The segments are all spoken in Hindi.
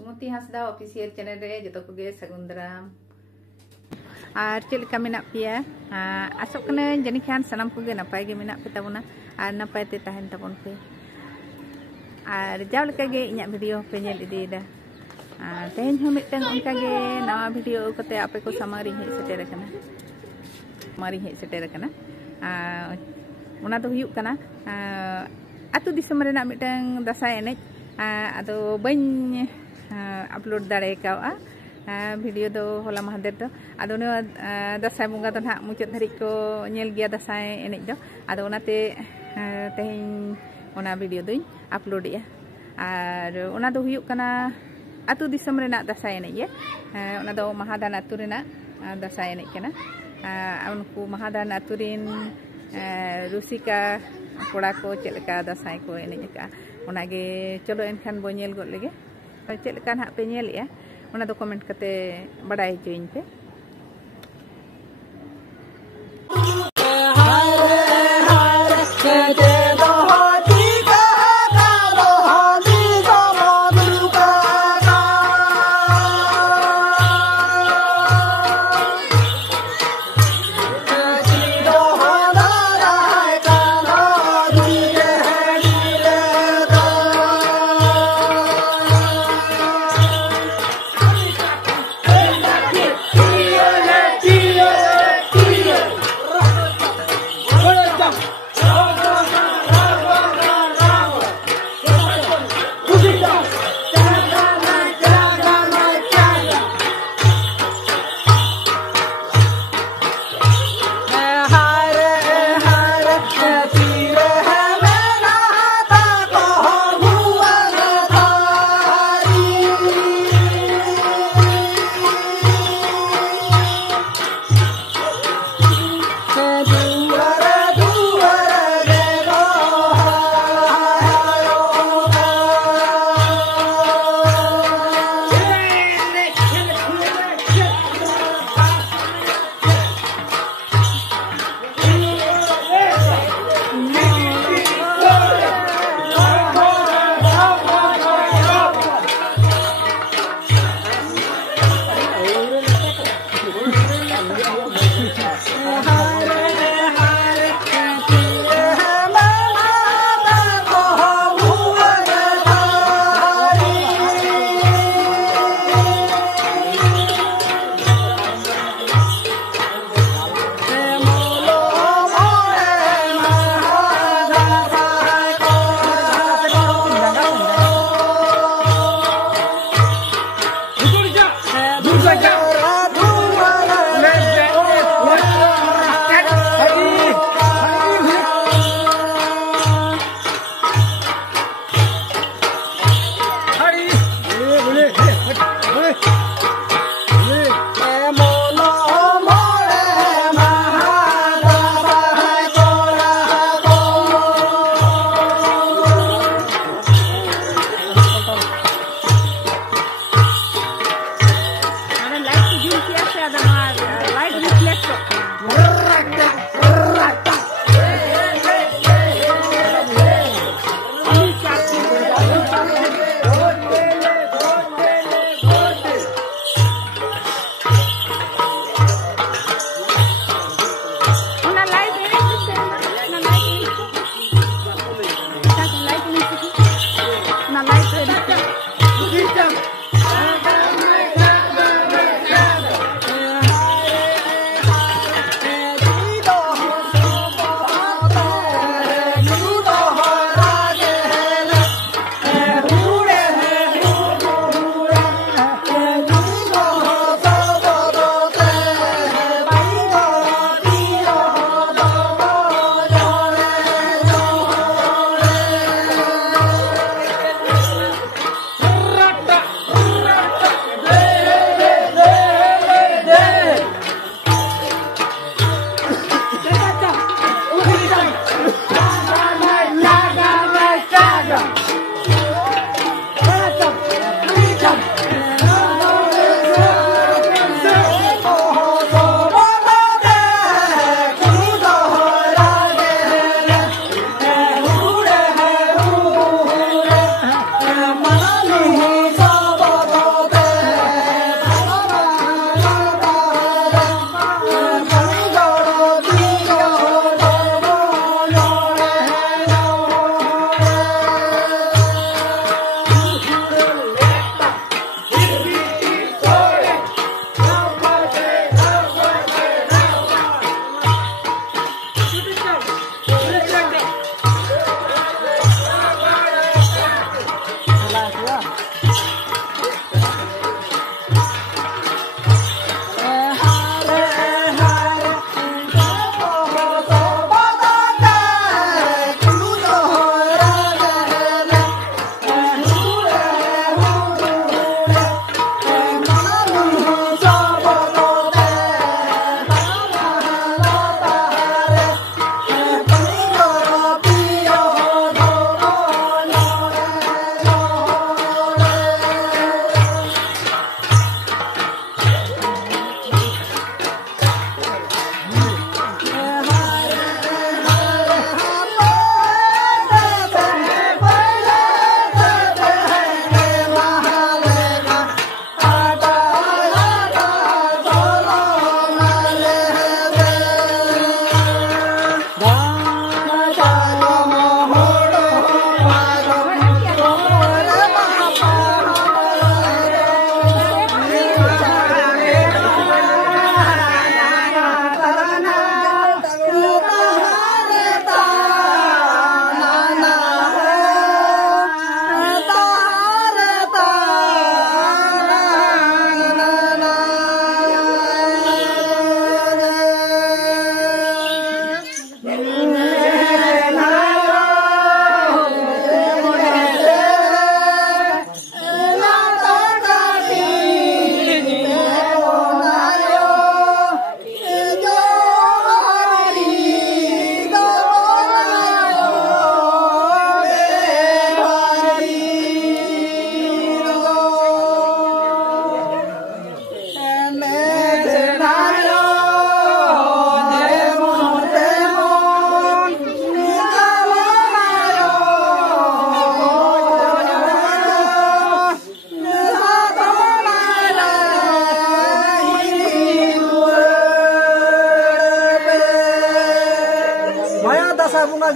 सुमति हासदा ऑफिशियल चैनल रे जो को गे सगुंदराम और चलका मेना पिया आसोक कने जनी खान सनाम को गे नपाय गे मेना पे ताबोना और नपाय ते तहन ताबोन पे और जाव लका गे इᱧᱟᱜ वीडियो पे नेल इदीदा तेहन हो मिटन उनका गे नवा वीडियो कते आपे को समारी हे सेटेर कना मारी हे सेटेर कना ओना दो हुयुक कना आतु दिसम रेना मिटन दासाय एनेज आदो बन अपलोड दाड़े कावा वीडियो दो होला महादेर दो आदो ने दासाय बुंगा दो ना मुचाद धरि को नेल गया दासाय एनेज दो आदो ओनाते तेहन ओना वीडियो दोई अपलोड या और ओना दो हुयुक कना आतु दिसम रेना दासाय एनेज ये ओना दो महादान आतु रेना दासाय एनेज कना उनको महादान आतु रेन रुसिका कोड़ा को चलका दासाय को एनेज का ओनागे चलो एनखान बो नेल गोद लेगे चलका ना पे नेल या ओना दो कमेंट कते बड़ाई होइñ पे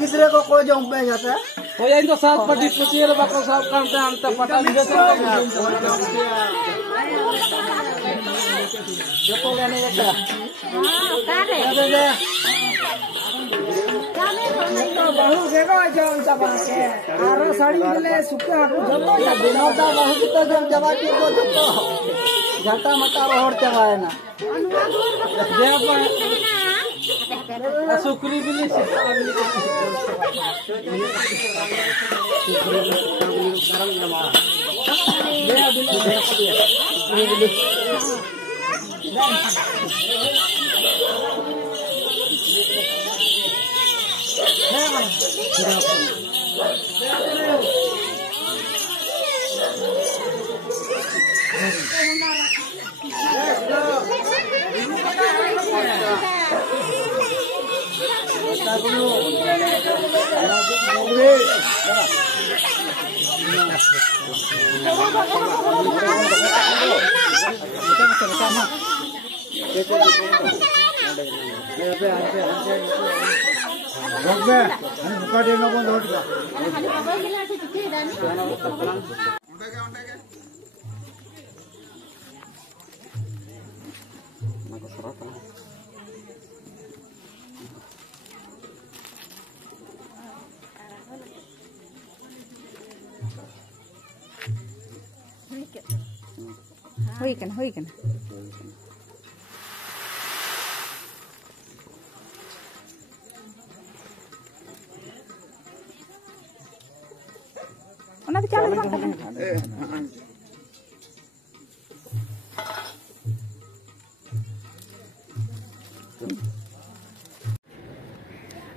गिद्रे को को जों पे जाता हो इन तो सात पटी पुतियल बाको सब कांते अंत पटा दिसे देखो लेने जाता हां कारे बहु देखो जों जबा के आरो साड़ी ले सुके हाकू जब या बिनोदा बहु की तो जों जबा की को तो घाटा मटा रोड चलाए ना सुकरी बिली हुई कन ona di chala bang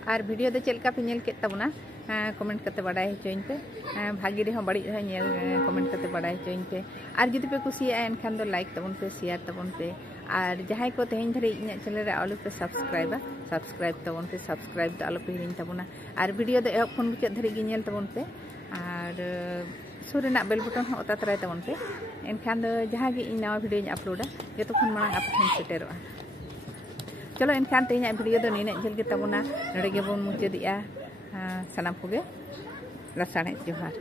आर वीडियो दो चलका पे नेल के तबना कमेंट करते बाडाय होचोइन पे भागी रे बड़ी नेल कमेंट करते बाडाय होचोइन पे आर जुदी पे कुसिया एनखान दो लाइक तबन पे शेयर तबन पे आर जहां को तेहन धरे इन चैनल रे आलू पे सब्सक्राइब तबन पे सब्सक्राइब तो आलू पे हिरिन तबना आर वीडियो दो एहब खन मुचाद धरे गे नेल तबन पे आर सुर रेना बेल बटन हो अता तराय तबन पे एनखान दो जहां गे इन नवा वीडियो अपलोडा जतो खन मांग आप ठन सेटेरोआ चलो एनखान तेहन वीडियो दो नीने जल गे तबना नडे गे बोन मुचादिया सानाम कोगे लासाणे जोहार।